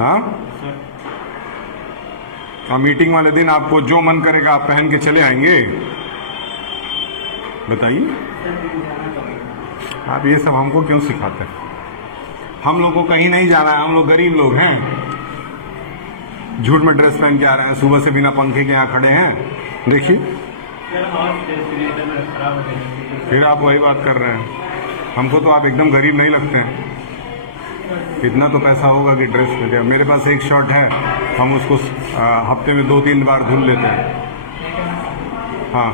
हाँ, और मीटिंग वाले दिन आपको जो मन करेगा आप पहन के चले आएंगे? बताइए, आप ये सब हमको क्यों सिखाते हैं? हम लोग को कहीं नहीं जाना है, हम लोग गरीब लोग हैं। झूठ में ड्रेस पहन के आ रहे हैं, सुबह से बिना पंखे के यहाँ खड़े हैं। देखिए, फिर आप वही बात कर रहे हैं। हमको तो आप एकदम गरीब नहीं लगते हैं। इतना तो पैसा होगा कि ड्रेस पे दिया। मेरे पास एक शर्ट है, हम उसको हफ्ते में 2-3 बार धुल लेते हैं। हाँ,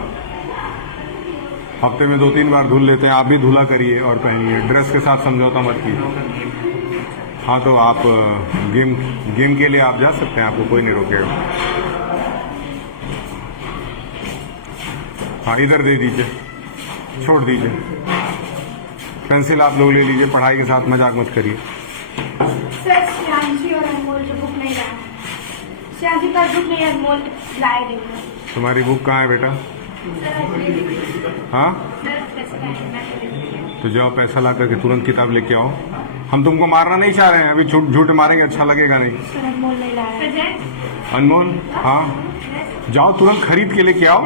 हफ्ते में 2-3 बार धुल लेते हैं। आप भी धुला करिए और पहनिए, ड्रेस के साथ समझौता मत कीजिए। हाँ, तो आप गेम के लिए आप जा सकते हैं, आपको कोई नहीं रोकेगा। हाँ, इधर दे दीजिए, छोड़ दीजिए। पेंसिल आप लोग ले लीजिए, पढ़ाई के साथ मजाक मत करिए। सर, श्यामजी और अनमोल जो बुक नहीं लाए, श्यामजी का बुक नहीं, अनमोल लाए नहीं। तुम्हारी बुक कहाँ है बेटा? हाँ, तो जाओ पैसा ला करके तुरंत किताब लेके आओ। हम तुमको मारना नहीं चाह रहे हैं, अभी झूठ मारेंगे अच्छा लगेगा नहीं। सर, अनमोल नहीं लाया। अनमोल, हाँ, जाओ तुरंत खरीद के लेके आओ।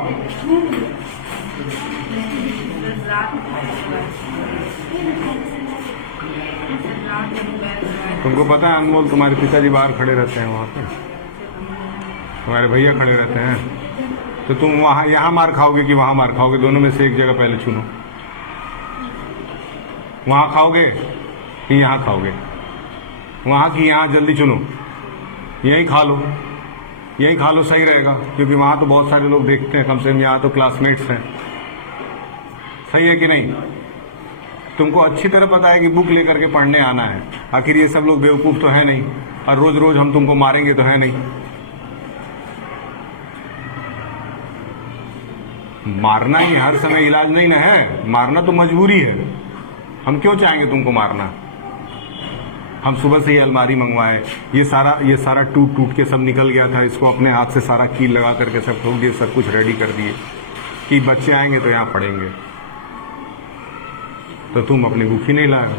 तुमको पता है अनमोल, तुम्हारे पिताजी बाहर खड़े रहते हैं, वहाँ पे तुम्हारे भैया खड़े रहते हैं। तो तुम वहाँ यहाँ मार खाओगे कि वहाँ मार खाओगे? दोनों में से एक जगह पहले चुनो। वहाँ खाओगे कि यहाँ खाओगे? वहाँ की यहाँ, जल्दी चुनो। यहीं खा लो, यहीं खा लो, सही रहेगा, क्योंकि वहाँ तो बहुत सारे लोग देखते हैं, कम से कम यहाँ तो क्लासमेट्स हैं। सही है कि नहीं? तुमको अच्छी तरह पता है कि बुक लेकर के पढ़ने आना है। आखिर ये सब लोग बेवकूफ़ तो है नहीं, और रोज रोज हम तुमको मारेंगे तो है नहीं। मारना ही हर समय इलाज नहीं ना है, मारना तो मजबूरी है। हम क्यों चाहेंगे तुमको मारना? हम सुबह से ही अलमारी मंगवाए, ये सारा टूट के सब निकल गया था। इसको अपने हाथ से सारा कील लगा करके सब ठोक दिए, सब कुछ रेडी कर दिए कि बच्चे आएंगे तो यहाँ पढ़ेंगे। तो तुम अपनी बुक ही नहीं लाए।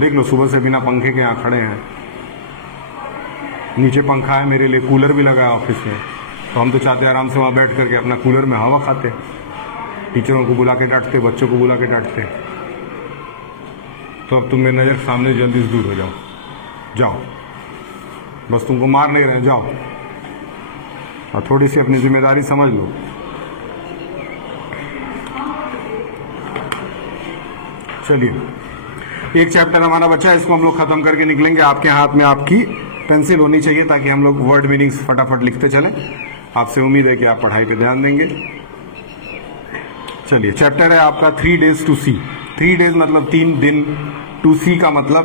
देख लो, सुबह से बिना पंखे के यहाँ खड़े हैं। नीचे पंखा है, मेरे लिए कूलर भी लगा है ऑफिस में, तो हम तो चाहते हैं आराम से वहाँ बैठ करके अपना कूलर में हवा खाते। टीचरों को बुला के डांटते, बच्चों को बुला के डांटते। तो अब तुम मेरी नज़र सामने जल्दी से दूर हो जाओ, जाओ, बस तुमको मार नहीं रहे, जाओ। और थोड़ी सी अपनी जिम्मेदारी समझ लो। चलिए, एक चैप्टर हमारा बचा है, इसको हम लोग खत्म करके निकलेंगे। आपके हाथ में आपकी पेंसिल होनी चाहिए ताकि हम लोग वर्ड मीनिंग्स फटाफट लिखते चलें। आपसे उम्मीद है कि आप पढ़ाई पे ध्यान देंगे। चलिए, चैप्टर है आपका 3 days to see। 3 days मतलब 3 दिन, टू सी का मतलब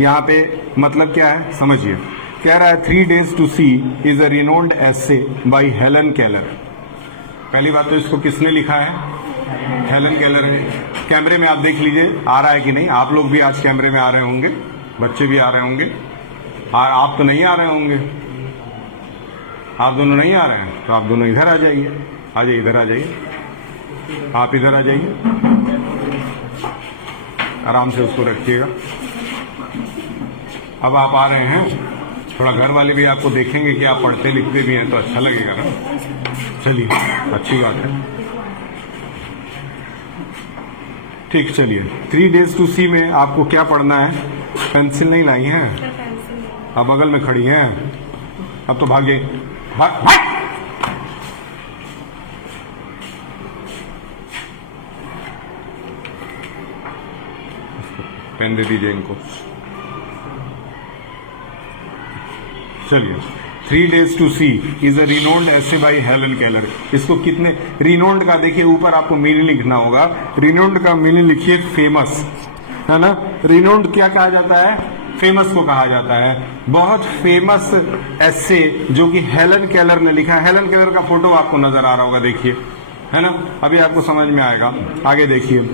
यहाँ पे मतलब क्या है समझिए। कह रहा है 3 days to see is a renowned essay by Helen Keller. पहली बात तो इसको किसने लिखा है? हेलन केलर है। कैमरे में आप देख लीजिए आ रहा है कि नहीं। आप लोग भी आज कैमरे में आ रहे होंगे, बच्चे भी आ रहे होंगे, और आप तो नहीं आ रहे होंगे। आप दोनों नहीं आ रहे हैं तो आप दोनों इधर आ जाइए, आ जाइए, इधर आ जाइए, आप इधर आ जाइए, आराम से उसको रखिएगा। अब आप आ रहे हैं, थोड़ा घर वाले भी आपको देखेंगे कि आप पढ़ते लिखते भी हैं तो अच्छा लगेगा ना। चलिए, अच्छी बात है, ठीक। चलिए, 3 days to see में आपको क्या पढ़ना है? पेंसिल नहीं लाई हैं, अब बगल में खड़ी हैं, अब तो भाग जाइए, भाग। पेन दे दीजिए इनको। चलिए, 3 days to see is a renowned essay by Helen Keller. इसको कितने रिनोन्ड का देखिए, ऊपर आपको मीनिंग लिखना होगा। रिनोन्ड का मीनिंग लिखिए फेमस, है ना। रिनोन्ड क्या कहा जाता है? फेमस को कहा जाता है। बहुत फेमस एसे जो कि हेलन केलर ने लिखा है। हेलन केलर का फोटो आपको नजर आ रहा होगा, देखिए, है ना। अभी आपको समझ में आएगा, आगे देखिए।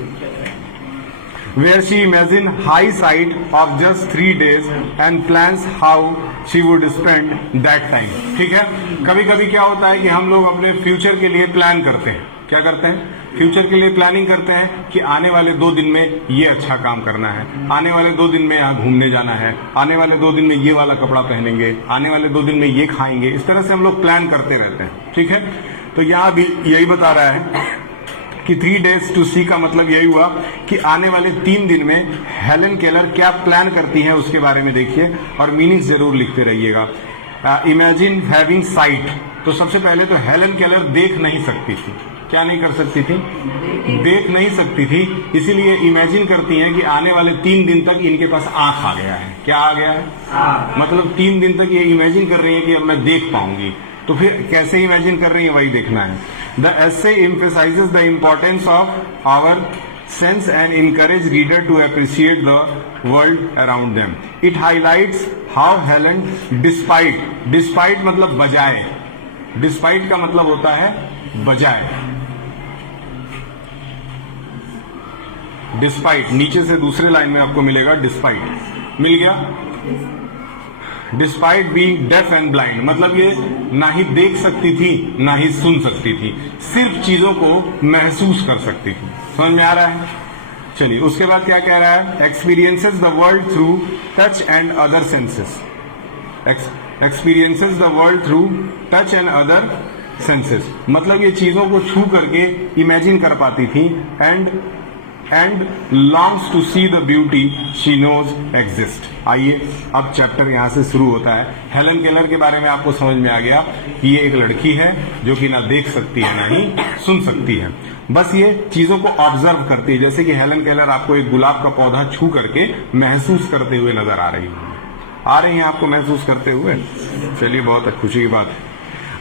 where she imagine high sight of just 3 days and plans how she would spend that time। ठीक है, कभी कभी क्या होता है कि हम लोग अपने फ्यूचर के लिए प्लान करते हैं, क्या करते हैं? फ्यूचर के लिए प्लानिंग करते हैं कि आने वाले 2 दिन में ये अच्छा काम करना है, आने वाले 2 दिन में यहाँ घूमने जाना है, आने वाले 2 दिन में ये वाला कपड़ा पहनेंगे, आने वाले 2 दिन में ये खाएंगे। इस तरह से हम लोग प्लान करते रहते हैं, ठीक है। तो यहाँ भी यही बता रहा है कि 3 days to see का मतलब यही हुआ कि आने वाले 3 दिन में हेलन केलर क्या प्लान करती हैं उसके बारे में देखिए और मीनिंग जरूर लिखते रहिएगा। इमेजिन हैविंग साइट, तो सबसे पहले तो हेलन केलर देख नहीं सकती थी। क्या नहीं कर सकती थी? देख नहीं सकती थी, इसीलिए इमेजिन करती हैं कि आने वाले 3 दिन तक इनके पास आंख आ गया है। क्या आ गया है? मतलब 3 दिन तक ये इमेजिन कर रही है कि अब मैं देख पाऊंगी। तो फिर कैसे इमेजिन कर रही है वही देखना है। The essay emphasizes the importance of our sense and encourage reader to appreciate the world around them. It highlights how Helen despite मतलब बजाय, despite का मतलब होता है बजाय, डिस्पाइट नीचे से दूसरे लाइन में आपको मिलेगा डिस्पाइट, मिल गया। Despite being deaf and blind मतलब ये ना ही देख सकती थी ना ही सुन सकती थी, सिर्फ चीजों को महसूस कर सकती थी। समझ में आ रहा है? चलिए उसके बाद क्या कह रहा है? Experiences the world through touch and other senses. Experiences the world through touch and other senses मतलब ये चीजों को छू करके इमेजिन कर पाती थी। And longs to see the beauty she knows exist. आइए अब चैप्टर यहां से शुरू होता है। हेलन केलर के बारे में आपको समझ में आ गया कि ये एक लड़की है जो कि ना देख सकती है ना ही सुन सकती है, बस ये चीजों को ऑब्जर्व करती है। जैसे कि हेलन केलर आपको एक गुलाब का पौधा छू करके महसूस करते हुए नजर आ रही हैं आपको महसूस करते हुए। चलिए बहुत खुशी की बात है।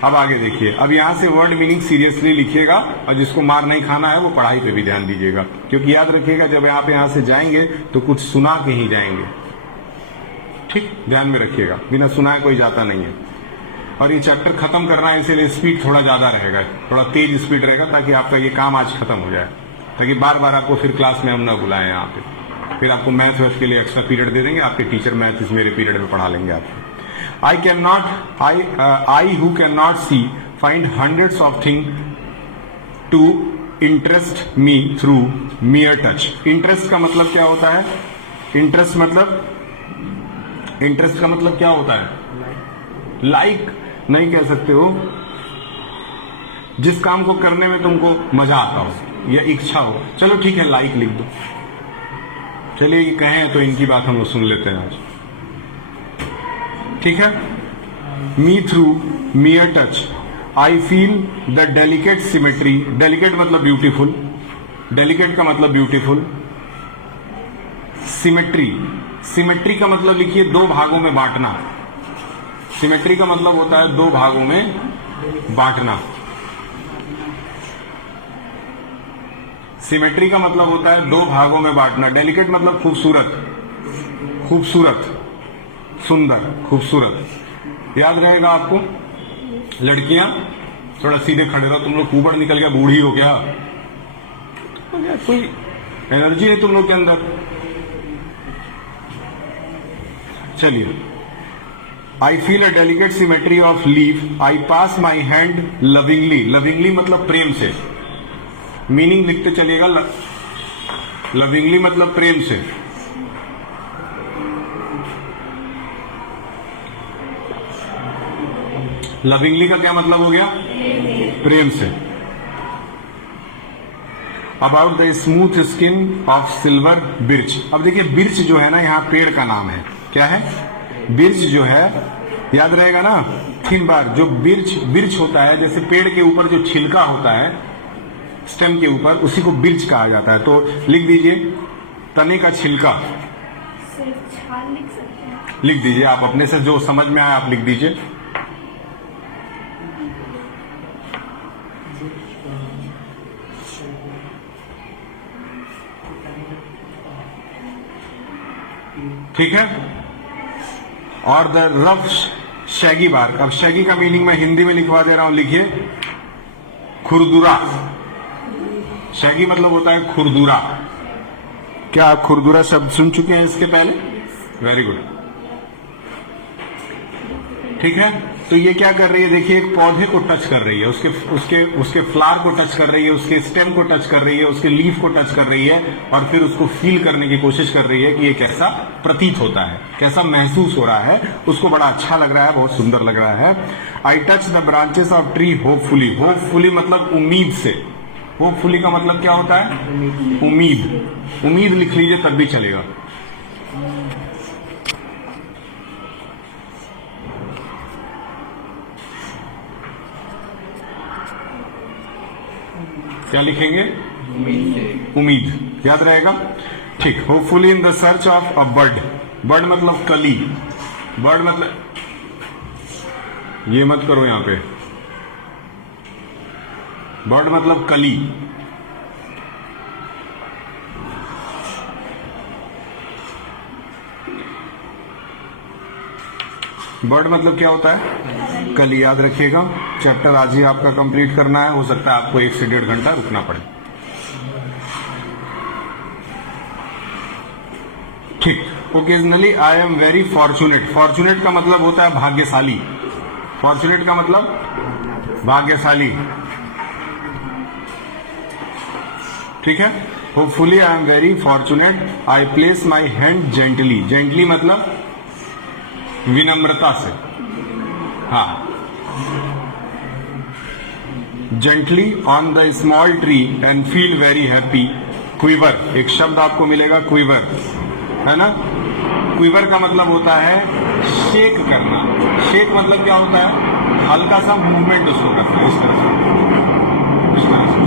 अब आगे देखिए, अब यहां से वर्ड मीनिंग सीरियसली लिखिएगा और जिसको मार नहीं खाना है वो पढ़ाई पे भी ध्यान दीजिएगा, क्योंकि याद रखिएगा जब आप यहां से जाएंगे तो कुछ सुना के ही जाएंगे। ठीक, ध्यान में रखिएगा, बिना सुनाए कोई जाता नहीं है। और ये चैप्टर खत्म करना है इसीलिए स्पीड थोड़ा ज्यादा रहेगा, थोड़ा तेज स्पीड रहेगा ताकि आपका ये काम आज खत्म हो जाए, ताकि बार बार आपको फिर क्लास में हम न बुलाएं यहाँ पे। फिर आपको मैथ के लिए एक्स्ट्रा पीरियड दे देंगे, आपके टीचर मैथ इस मेरे पीरियड में पढ़ा लेंगे आपको। I who cannot see find hundreds of things to interest me through mere touch. Interest का मतलब क्या होता है? Interest का मतलब क्या होता है? Like नहीं कह सकते हो, जिस काम को करने में तुमको मजा आता हो या इच्छा हो। चलो ठीक है, लाइक लिख दो। चलिए ये कहें तो इनकी बात हम लोग सुन लेते हैं आज, ठीक है। Me through mere touch I feel the delicate symmetry. delicate मतलब ब्यूटीफुल, delicate का मतलब ब्यूटीफुल। सिमेट्री का मतलब लिखिए 2 भागों में बांटना। सिमेट्री का मतलब होता है 2 भागों में बांटना। सिमेट्री का मतलब होता है 2 भागों में बांटना। डेलिकेट मतलब खूबसूरत, सुंदर, खूबसूरत। याद रहेगा आपको। लड़कियां थोड़ा सीधे खड़े रहो, तुम लोग कुबड़ निकल गया, बूढ़ी हो क्या? कोई एनर्जी है तुम लोग के अंदर। चलिए, I feel a delicate symmetry of leaf I pass my hand lovingly. Lovingly मतलब प्रेम से, मीनिंग लिखते चलिएगा। लविंगली मतलब प्रेम से। लविंगली का क्या मतलब हो गया? प्रेम से। About the smooth skin of silver birch. अब देखिए बिर्च जो है ना, यहाँ पेड़ का नाम है। क्या है? बिर्च जो है, याद रहेगा ना। 3 बार जो बिर्च होता है, जैसे पेड़ के ऊपर जो छिलका होता है स्टेम के ऊपर, उसी को बिर्च कहा जाता है। तो लिख दीजिए तने का छिलका। सिर्फ छाल लिख सकते हैं? लिख दीजिए आप अपने से, जो समझ में आए आप लिख दीजिए। ठीक है। और द रफ शैगी बार्क। अब शैगी का मीनिंग मैं हिंदी में लिखवा दे रहा हूं, लिखिए खुरदुरा। शैगी मतलब होता है खुरदुरा। क्या आप खुरदुरा शब्द सुन चुके हैं इसके पहले? Very good. ठीक है। तो ये क्या कर रही है, देखिए एक पौधे को टच कर रही है, उसके फ्लावर को टच कर रही है, उसके स्टेम को टच कर रही है, उसके लीफ को टच कर रही है, और फिर उसको फील करने की कोशिश कर रही है कि ये कैसा प्रतीत होता है, कैसा महसूस हो रहा है। उसको बड़ा अच्छा लग रहा है, बहुत सुंदर लग रहा है। I touch the branches of tree hopefully. Hopefully मतलब उम्मीद से। होपफुली का मतलब क्या होता है, उम्मीद। उम्मीद लिख लीजिए तब भी चलेगा। क्या लिखेंगे, उम्मीद, याद रहेगा। ठीक। Hopefully in the search of a bird. Bird मतलब कली। बर्ड मतलब, ये मत करो यहां पे, बर्ड मतलब कली। बर्ड मतलब क्या होता है, कली। याद रखिएगा। चैप्टर आज ही आपका कंप्लीट करना है, हो सकता है आपको 1 से 1.5 घंटा रुकना पड़े। ठीक। Occasionally I am very fortunate. Fortunate का मतलब होता है भाग्यशाली। फॉर्चुनेट का मतलब भाग्यशाली, ठीक है। Hopefully I am very fortunate. I place my hand gently. Gently मतलब विनम्रता से, हाँ। Gently on the small tree and feel very happy. Quiver, एक शब्द आपको मिलेगा क्विवर, है ना। क्विवर का मतलब होता है शेक करना। शेक मतलब क्या होता है, हल्का सा मूवमेंट उसको करना है, इस तरह से, इस तरह से,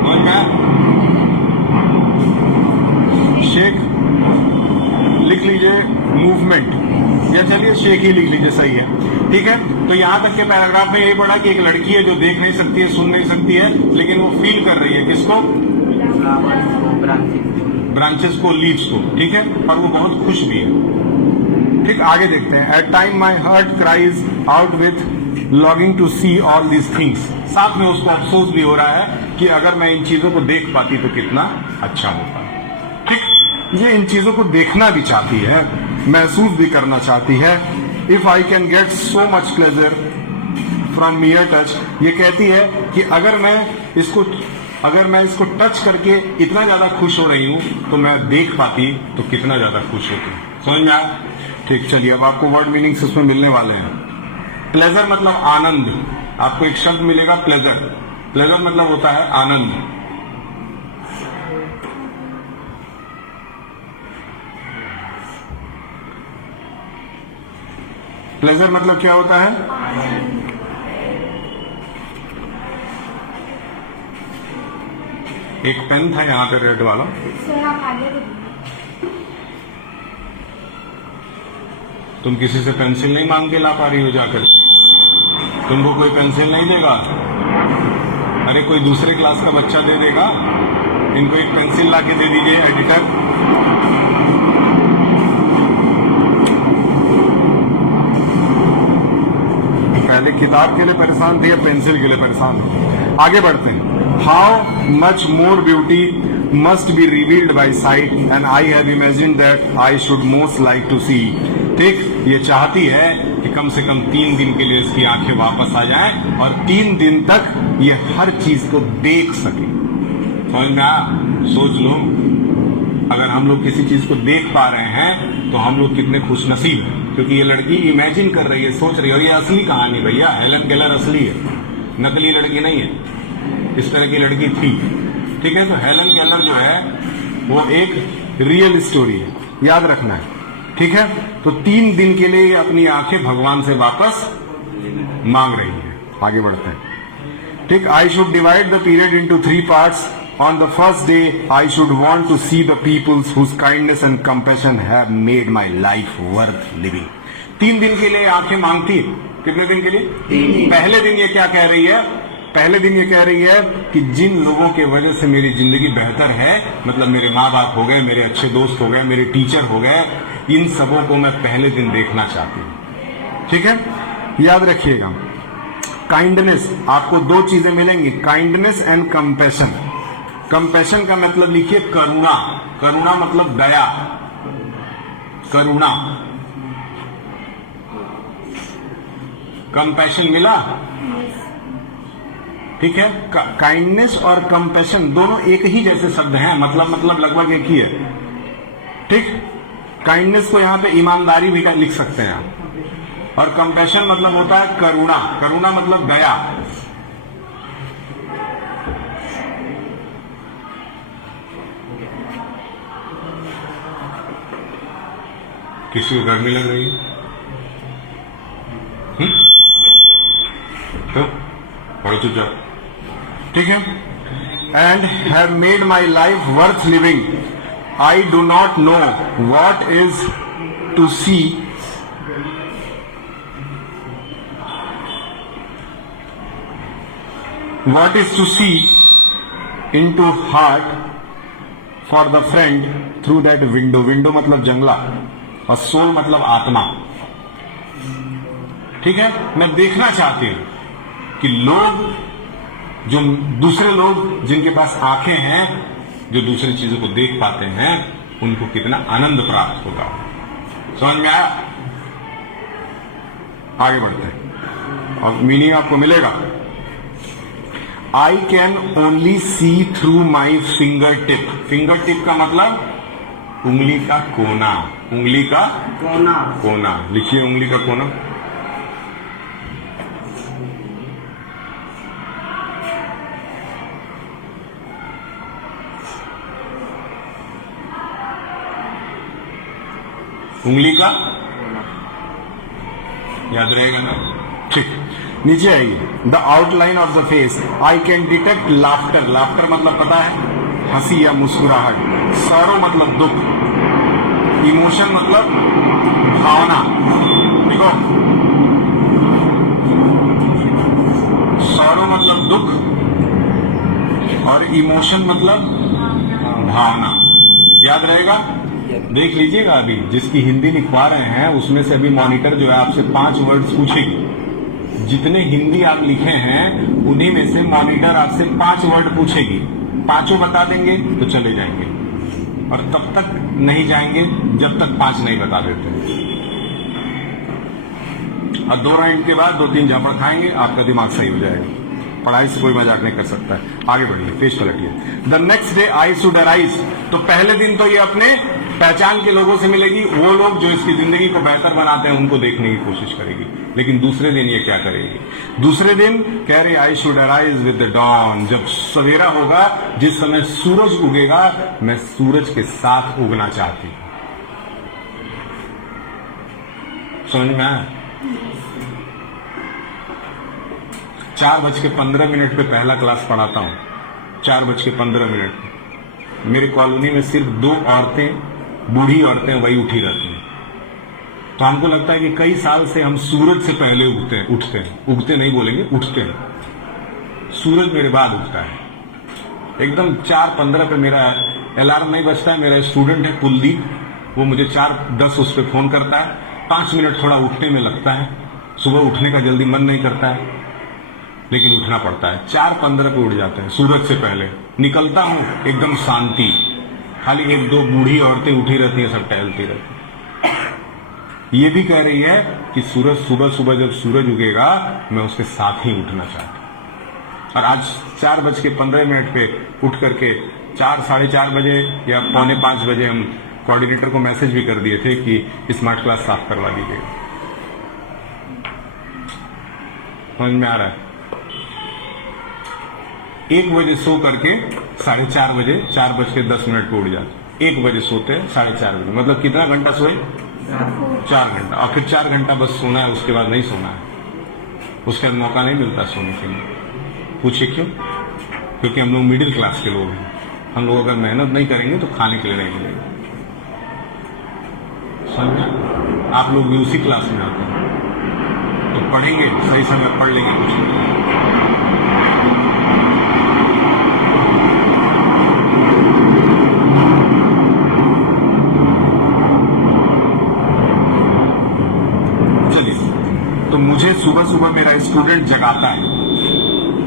समझ में आया? शेक लिख लीजिए, मूवमेंट, या चलिए शेक ही लिख लीजिए, सही है। ठीक है। तो यहां तक के पैराग्राफ में यही पढ़ा कि एक लड़की है जो देख नहीं सकती है, सुन नहीं सकती है, लेकिन वो फील कर रही है किसको, ब्रांचेस को, लीव्स को, ठीक है। और वो बहुत खुश भी है। ठीक। आगे देखते हैं। At time my heart cries out with longing to see all these things. साथ में उसको अफसोस भी हो रहा है कि अगर मैं इन चीजों को देख पाती तो कितना अच्छा होता। ठीक। ये इन चीजों को देखना भी चाहती है, महसूस भी करना चाहती है। If I can get so much pleasure from मियर touch. ये कहती है कि अगर मैं इसको टच करके इतना ज्यादा खुश हो रही हूं तो मैं देख पाती तो कितना ज्यादा खुश होती। समझ में आया? ठीक। चलिए अब आपको वर्ड मीनिंग्स उसमें मिलने वाले हैं। प्लेजर मतलब आनंद। आपको एक शब्द मिलेगा प्लेजर। प्लेजर मतलब होता है आनंद। प्लेजर मतलब क्या होता है, एक पेन था यहाँ पे रेड वाला, तुम किसी से पेंसिल नहीं मांग के ला पा रही हो जाकर, तुमको कोई पेंसिल नहीं देगा? अरे कोई दूसरे क्लास का बच्चा दे देगा। इनको एक पेंसिल ला के दे दीजिए एडिटर। पहले किताब के लिए परेशान थे, या पेंसिल के लिए परेशान हो। आगे बढ़ते हैं। How much more beauty must be revealed by sight and I have imagine that I should most like to see. ठीक। ये चाहती है कि कम से कम 3 दिन के लिए इसकी आंखें वापस आ जाएं और 3 दिन तक ये हर चीज को देख सके। समझ में आया? सोच लो, अगर हम लोग किसी चीज को देख पा रहे हैं तो हम लोग कितने खुशनसीब हैं, क्योंकि ये लड़की इमेजिन कर रही है, सोच रही है। और ये असली कहानी भैया, हेलन केलर असली है, नकली लड़की नहीं है। इस तरह की लड़की थी। ठीक है। तो हेलन केलर जो है वो एक रियल स्टोरी है, याद रखना है। ठीक है। तो 3 दिन के लिए अपनी आंखें भगवान से वापस मांग रही है। आगे बढ़ते हैं। ठीक। I should divide the period into 3 parts. On the first day, I should want to see the peoples whose kindness and compassion have made my life worth living. 3 दिन के लिए आंखें मांगती। कितने दिन के लिए? 3। पहले दिन ये क्या कह रही है? पहले दिन ये कह रही है कि जिन लोगों के वजह से मेरी जिंदगी बेहतर है, मतलब मेरे माँ बाप हो गए, मेरे अच्छे दोस्त हो गए, मेरे टीचर हो गए, इन सबों को मैं पहले दिन देखना चाहती हूँ। ठीक है। याद रखिएगा, काइंडनेस, आपको 2 चीजें मिलेंगी, काइंडनेस एंड कंपैशन। कंपैशन का मतलब लिखिए करुणा। करुणा मतलब दया, करुणा। कंपैशन मिला, ठीक है। काइंडनेस और कंपैशन दोनों एक ही जैसे शब्द हैं, मतलब लगभग एक ही है, ठीक। काइंडनेस को यहां पे ईमानदारी भी लिख सकते हैं आप, और कंपैशन मतलब होता है करुणा। करुणा मतलब दया। किसी को गर्मी लग रही है? तो पढ़ो चुपचाप, ठीक है। And have made my life worth living, I do not know what is to see what is to see in to heart for the friend through that window. Window मतलब जंगला, और सोल मतलब आत्मा, ठीक है। मैं देखना चाहती हूं कि लोग, जो दूसरे लोग जिनके पास आंखें हैं, जो दूसरी चीजों को देख पाते हैं, उनको कितना आनंद प्राप्त होगा। समझ में आया? आगे बढ़ते हैं और मीनिंग आपको मिलेगा। I can only see through my finger tip. Finger tip का मतलब उंगली का कोना। उंगली का कोना, कोना लिखिए, उंगली का कोना। उंगली का याद रहेगा ना, ठीक। नीचे आइए, the outline of the face, I can detect laughter. Laughter मतलब पता है, हंसी या मुस्कुराहट। सॉरो मतलब दुख। इमोशन मतलब भावना, देखो, सॉरो मतलब दुख और इमोशन मतलब भावना। याद रहेगा? देख लीजिएगा, अभी जिसकी हिंदी लिखवा रहे हैं उसमें से अभी मॉनिटर जो है आपसे 5 वर्ड्स पूछेगी। जितने हिंदी आप लिखे हैं उन्हीं में से मॉनिटर आपसे 5 वर्ड पूछेगी। 5 बता देंगे तो चले जाएंगे, और तब तक नहीं जाएंगे जब तक 5 नहीं बता देते। और 2 राउंड के बाद 2-3 झापड़ खाएंगे, आपका दिमाग सही हो जाएगा। पढ़ाई से कोई मजाक नहीं कर सकता है। आगे बढ़िए, पेज पलटिए। The next day I should arise. तो पहले दिन तो ये अपने पहचान के लोगों से मिलेगी, वो लोग जो इसकी जिंदगी को बेहतर बनाते हैं उनको देखने की कोशिश करेगी। लेकिन दूसरे दिन ये क्या करेगी? दूसरे दिन कह रहे I should arise with the dawn. जब सवेरा होगा, जिस समय सूरज उगेगा, मैं सूरज के साथ उगना चाहती हूं। समझ में आया? 4:15 पे पहला क्लास पढ़ाता हूं। 4:15 पे मेरे कॉलोनी में सिर्फ 2 औरतें, बूढ़ी औरतें वही उठी रहती हैं। तो हमको लगता है कि कई साल से हम सूरज से पहले उठते हैं। उगते नहीं बोलेंगे, उठते हैं। सूरज मेरे बाद उठता है। एकदम 4:15 पे मेरा अलार्म नहीं बजता है। मेरा स्टूडेंट है कुलदीप, वो मुझे 4:10 उस पर फोन करता है। 5 मिनट थोड़ा उठने में लगता है। सुबह उठने का जल्दी मन नहीं करता है, लेकिन उठना पड़ता है। 4:15 पे उठ जाते हैं, सूरज से पहले निकलता हूं, एकदम शांति। खाली 1-2 बूढ़ी औरतें उठी रहती हैं, सब टहलती रहती हैं। ये भी कह रही है कि सूरज सुबह जब सूरज उगेगा, मैं उसके साथ ही उठना चाहता हूं। और आज 4:15 पे उठ करके 4, 4:30 बजे या 4:45 बजे हम कोऑर्डिनेटर को मैसेज भी कर दिए थे कि स्मार्ट क्लास साफ करवा दीजिएगा। समझ में आ रहा है? 1 बजे सो करके 4:30 बजे 4:10 पे उठ जाते। 1 बजे सोते हैं, 4:30 बजे, मतलब कितना घंटा सोए? 4 घंटा। और फिर 4 घंटा बस सोना है, उसके बाद नहीं सोना है। उसके बाद मौका नहीं मिलता सोने के लिए। पूछिए क्यों? क्योंकि हम लोग मिडिल क्लास के लोग हैं। हम लोग अगर मेहनत नहीं करेंगे तो खाने के लिए नहीं मिलेगा। समझ? आप लोग भी उसी क्लास में आते हैं, तो पढ़ेंगे सही समय, पढ़ लेंगे कुछ नहीं। तो मुझे सुबह मेरा स्टूडेंट जगाता है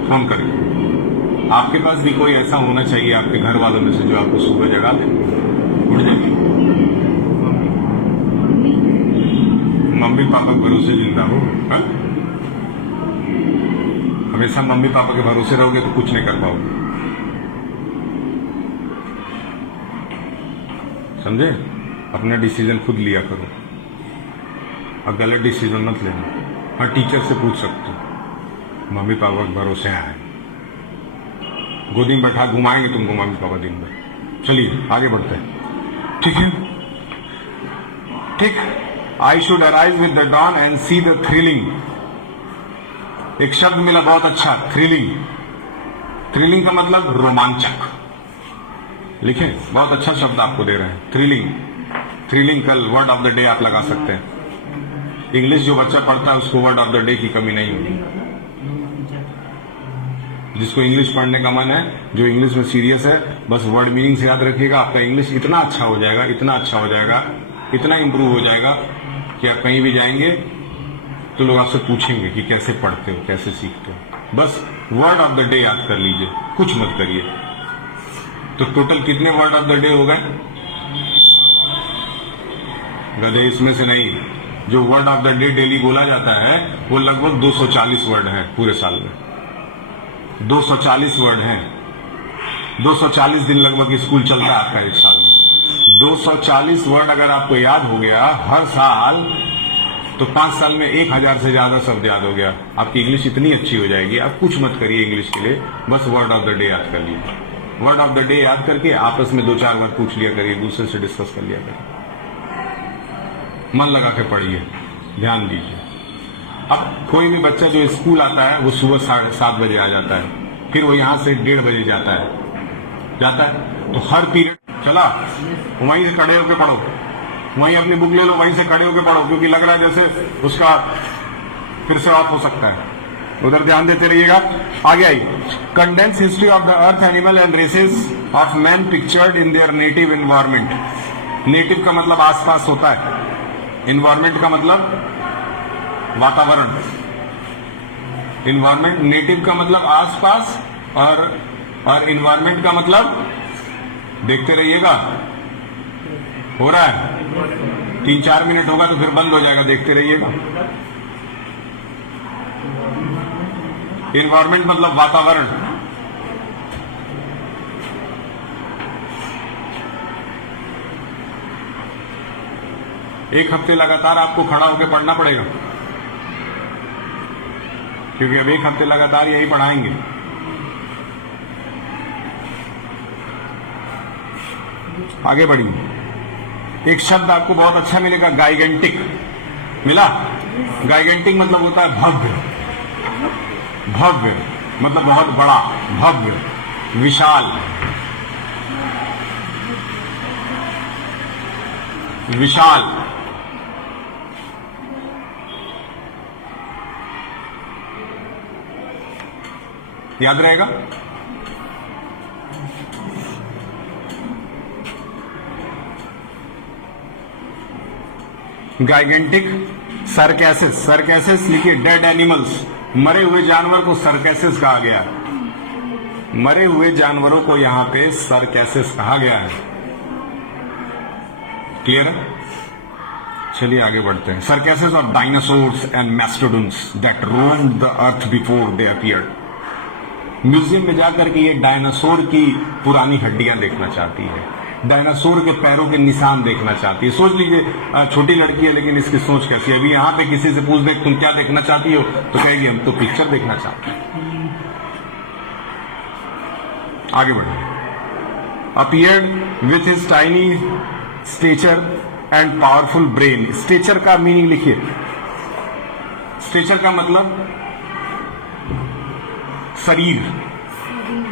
फोन करके। आपके पास भी कोई ऐसा होना चाहिए आपके घर वालों में से जो आपको सुबह जगा दे। उठ जाइए। मम्मी पापा के भरोसे जिंदा हो। हमेशा मम्मी पापा के भरोसे रहोगे तो कुछ नहीं कर पाओगे, समझे? अपना डिसीजन खुद लिया करो और गलत डिसीजन मत लेना। हाँ, टीचर से पूछ सकते हो, मम्मी पापा के भरोसे आए, गोदी में बैठा घुमाएंगे तुमको मम्मी पापा दिन भर। चलिए आगे बढ़ते हैं, ठीक है? ठीक। I should arrive with the dawn and see the thrilling. एक शब्द मिला बहुत अच्छा, थ्रिलिंग। थ्रिलिंग का मतलब रोमांचक। लिखे, बहुत अच्छा शब्द आपको दे रहे हैं, थ्रिलिंग। थ्रिलिंग कल वर्ड ऑफ द डे आप लगा सकते हैं। इंग्लिश जो बच्चा पढ़ता है उसको वर्ड ऑफ द डे की कमी नहीं होगी। जिसको इंग्लिश पढ़ने का मन है, जो इंग्लिश में सीरियस है, बस वर्ड मीनिंग से याद रखिएगा, आपका इंग्लिश इतना अच्छा हो जाएगा, इतना अच्छा हो जाएगा, इतना इंप्रूव हो जाएगा कि आप कहीं भी जाएंगे तो लोग आपसे पूछेंगे कि कैसे पढ़ते हो, कैसे सीखते हो। बस वर्ड ऑफ द डे याद कर लीजिए, कुछ मत करिए। तो टोटल कितने वर्ड ऑफ द डे हो गए? गधे इसमें से नहीं, जो word of the day daily बोला जाता है वो लगभग 240 वर्ड है पूरे साल में। 240 वर्ड हैं। 240 दिन लगभग स्कूल चलता है आपका एक साल में। 240 वर्ड अगर आपको याद हो गया हर साल, तो 5 साल में 1000 से ज्यादा शब्द याद हो गया। आपकी इंग्लिश इतनी अच्छी हो जाएगी, आप कुछ मत करिए इंग्लिश के लिए, बस वर्ड ऑफ द डे याद कर लीजिए। वर्ड ऑफ द डे याद करके आपस में 2-4 बार पूछ लिया करिए, दूसरे से डिस्कस कर लिया करिए। मन लगा के पढ़िए, ध्यान दीजिए। अब कोई भी बच्चा जो स्कूल आता है वो सुबह 7:30 बजे आ जाता है, फिर वो यहां से 1:30 बजे जाता है, तो हर पीरियड चला वहीं से खड़े होकर पढ़ो, वहीं अपनी बुक ले लो, वहीं से खड़े होकर पढ़ो, क्योंकि लग रहा है जैसे उसका फिर से ऑफ हो सकता है। उधर ध्यान देते रहिएगा। आगे I, condense history of the earth, animal and races of man pictured in their native environment. Native का मतलब आसपास होता है, एनवायरमेंट का मतलब वातावरण। एनवायरमेंट, नेटिव का मतलब आसपास, और एनवायरमेंट का मतलब, देखते रहिएगा, हो रहा है 3-4 मिनट होगा तो फिर बंद हो जाएगा, देखते रहिएगा। एनवायरमेंट मतलब वातावरण। एक हफ्ते लगातार आपको खड़ा होकर पढ़ना पड़ेगा, क्योंकि अब एक हफ्ते लगातार यही पढ़ाएंगे। आगे बढ़िए। एक शब्द आपको बहुत अच्छा मिलेगा, गाइगेंटिक। मिला? गाइगेंटिक मतलब होता है भव्य। भव्य मतलब बहुत बड़ा, भव्य, विशाल, विशाल। याद रहेगा? गाइगेंटिक, सरकैसिस। सरकैसिस लिखिए, डेड एनिमल्स, मरे हुए जानवर को सरकैसिस कहा गया है। मरे हुए जानवरों को यहां पे सरकैसिस कहा गया है। क्लियर है? चलिए आगे बढ़ते हैं। Carcasses of dinosaurs and mastodons that roamed the earth before they appeared. Museum में जाकर के ये डायनासोर की पुरानी हड्डियां देखना चाहती है, डायनासोर के पैरों के निशान देखना चाहती है। सोच लीजिए, छोटी लड़की है लेकिन इसकी सोच कैसी है। अभी यहाँ पे किसी से पूछ दे तुम क्या देखना चाहती हो, तो कहेगी हम तो पिक्चर देखना चाहते हैं। आगे बढ़े। Appeared with his tiny stature and powerful brain. Stature का मीनिंग लिखिए। स्टेचर का मतलब शरीर।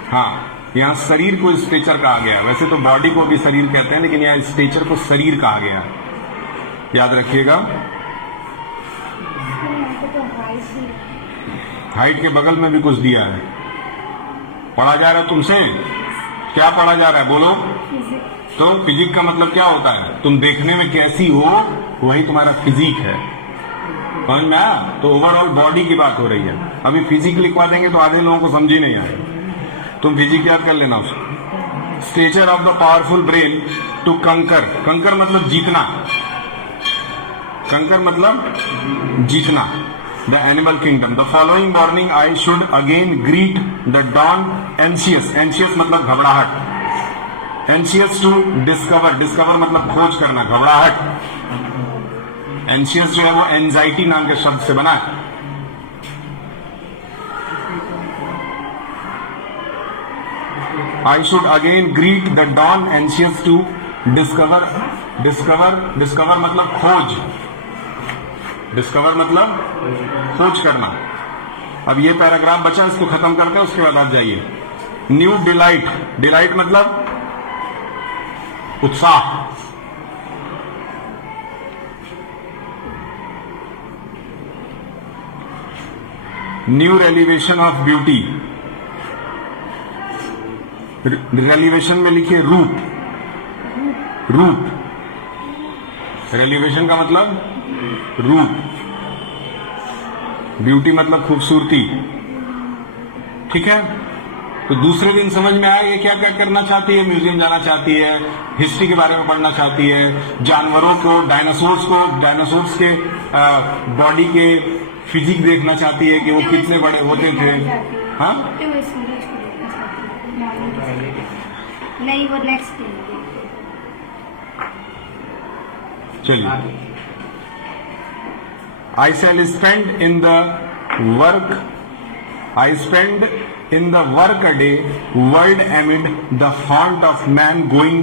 हाँ, यहाँ शरीर को स्टेचर कहा गया। वैसे तो बॉडी को भी शरीर कहते हैं, लेकिन यहाँ स्टेचर को शरीर कहा गया। याद रखिएगा। हाइट के बगल में भी कुछ दिया है। पढ़ा जा रहा है तुमसे, क्या पढ़ा जा रहा है बोलो? तो फिजिक का मतलब क्या होता है? तुम देखने में कैसी हो, वही तुम्हारा फिजिक है। समझ में आया? तो ओवरऑल बॉडी की बात हो रही है। अभी फिजिक लिखवा देंगे तो आधे लोगों को समझ ही नहीं आएगा। तुम फिजिक याद कर लेना उसको। Stature of the powerful brain to कंकर। कंकर मतलब जीतना। कंकर मतलब जीतना। the animal kingdom. The following morning I should again greet the dawn anxious. Anxious मतलब घबराहट. Anxious to discover. Discover मतलब खोज करना, घबराहट. Anxious जो है वो anxiety नाम के शब्द से बना है. I should again greet the dawn anxious to discover. Discover मतलब खोज. डिस्कवर मतलब खोज करना. अब ये पैराग्राफ बचा, इसको खत्म करते हैं, उसके बाद आप जाइए. New delight. डिलाइट मतलब उत्साह. New revelation of beauty. Revelation में लिखिए रूप. रूप. रेलिवेशन का मतलब रूप. ब्यूटी मतलब खूबसूरती. ठीक है. तो दूसरे दिन समझ में आया ये क्या क्या करना चाहती है. म्यूजियम जाना चाहती है, हिस्ट्री के बारे में पढ़ना चाहती है, जानवरों को, डायनासोर्स के बॉडी के फिजिक देखना चाहती है कि वो कितने बड़े होते थे. हाँ, नहीं, वो नेक्स्ट. चलिए. I shall spend in the work a day world amid the haunt of man going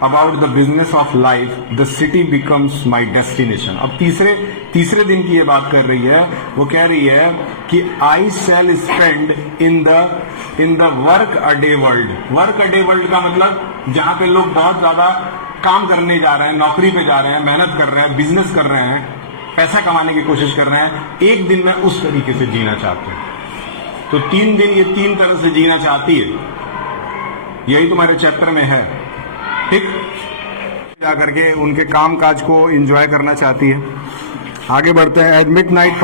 about the business of life. The city becomes my destination. अब तीसरे दिन की ये बात कर रही है. वो कह रही है कि I shall spend in the work a day world. Work a day world का मतलब जहाँ पे लोग बहुत ज्यादा काम करने जा रहे हैं, नौकरी पे जा रहे हैं, मेहनत कर रहे हैं, बिजनेस कर रहे हैं, पैसा कमाने की कोशिश कर रहे हैं. एक दिन में उस तरीके से जीना चाहते हैं. तो 3 दिन ये 3 तरह से जीना चाहती है. यही तुम्हारे चैप्टर में है. ठीक. जाकर के उनके काम काज को एंजॉय करना चाहती है. आगे बढ़ते हैं. At mid night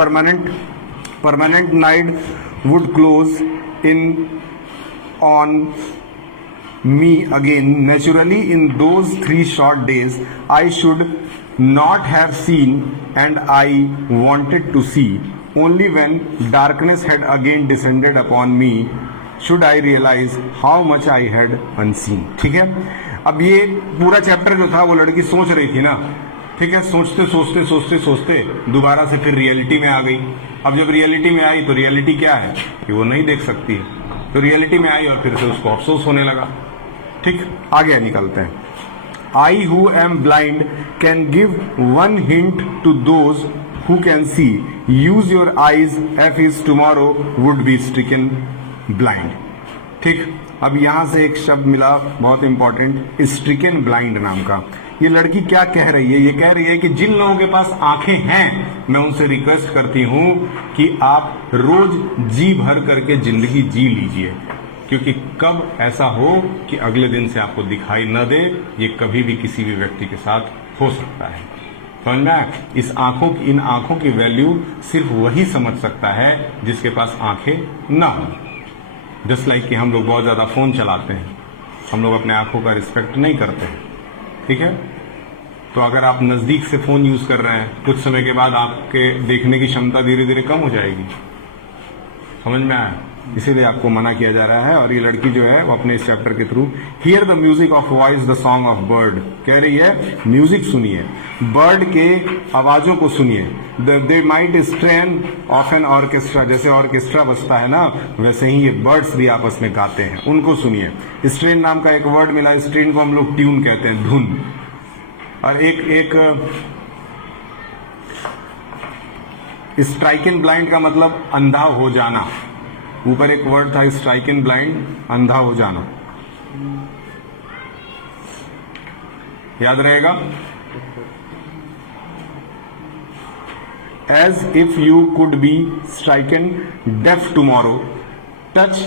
permanent night would close in on me again. Naturally, in those 3 short days, I should not have seen, and I wanted to see. Only when darkness had again descended upon me should I realize how much I had unseen. ठीक है. अब ये पूरा chapter जो था वो लड़की सोच रही थी ना. ठीक है. सोचते दोबारा से फिर रियलिटी में आ गई. अब जब रियलिटी में आई तो रियलिटी क्या है कि वो नहीं देख सकती है. तो रियलिटी में आई और फिर से उसको अफसोस होने लगा. ठीक. आगे निकलते हैं. I who am blind can give one hint to those who can see. Use your eyes if tomorrow would be stricken blind. ठीक. अब यहां से एक शब्द मिला बहुत इंपॉर्टेंट, स्ट्रिकन ब्लाइंड नाम का. ये लड़की क्या कह रही है. ये कह रही है कि जिन लोगों के पास आंखें हैं, मैं उनसे रिक्वेस्ट करती हूं कि आप रोज जी भर करके जिंदगी जी लीजिए, क्योंकि कब ऐसा हो कि अगले दिन से आपको दिखाई न दे, ये कभी भी किसी भी व्यक्ति के साथ हो सकता है. समझ में आया. इन आंखों की वैल्यू सिर्फ वही समझ सकता है जिसके पास आंखें ना हो. जस्ट लाइक कि हम लोग बहुत ज्यादा फोन चलाते हैं, हम लोग अपने आंखों का रिस्पेक्ट नहीं करते हैं. ठीक है. तो अगर आप नजदीक से फोन यूज कर रहे हैं, कुछ समय के बाद आपके देखने की क्षमता धीरे धीरे कम हो जाएगी. समझ में आया. इसीलिए आपको मना किया जा रहा है. और ये लड़की जो है वो अपने इस चैप्टर के through here the music of voice the song of bird कह रही है. म्यूजिक सुनिए, बर्ड के आवाजों को सुनिए. They might strain of an orchestra. जैसे ऑर्केस्ट्रा बजता है ना, वैसे ही ये बर्ड्स भी आपस में गाते हैं, उनको सुनिए. स्ट्रेन नाम का एक वर्ड मिला. स्ट्रेन को हम लोग ट्यून कहते हैं, धुन. और एक स्ट्राइकन ब्लाइंड का मतलब अंधा हो जाना. ऊपर एक वर्ड था स्ट्राइकन ब्लाइंड, अंधा हो जाना. याद रहेगा. As if you could be stricken deaf tomorrow, touch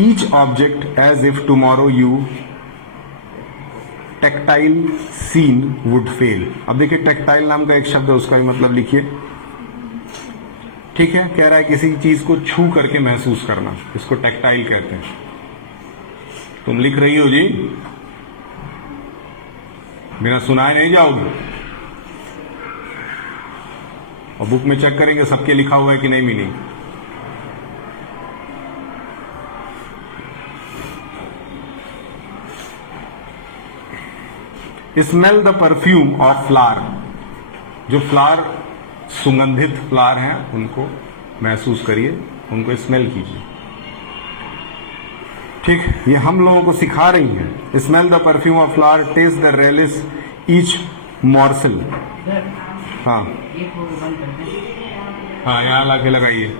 each object as if tomorrow you tactile sense would fail. अब देखिए, टेक्टाइल नाम का एक शब्द है, उसका भी मतलब लिखिए. ठीक है. कह रहा है किसी चीज को छू करके महसूस करना, इसको टेक्टाइल कहते हैं. तुम लिख रही हो जी, बिना सुनाए नहीं जाओगी. और बुक में चेक करेंगे सबके लिखा हुआ है कि नहीं meaning. Smell the perfume of flower, जो फ्लावर सुगंधित फ्लावर हैं उनको महसूस करिए, उनको स्मेल कीजिए। ठीक, ये हम लोगों को सिखा रही हैं। Smell the perfume of flower, taste the relish each morsel. हाँ हाँ, यहाँ लाके लगाइए।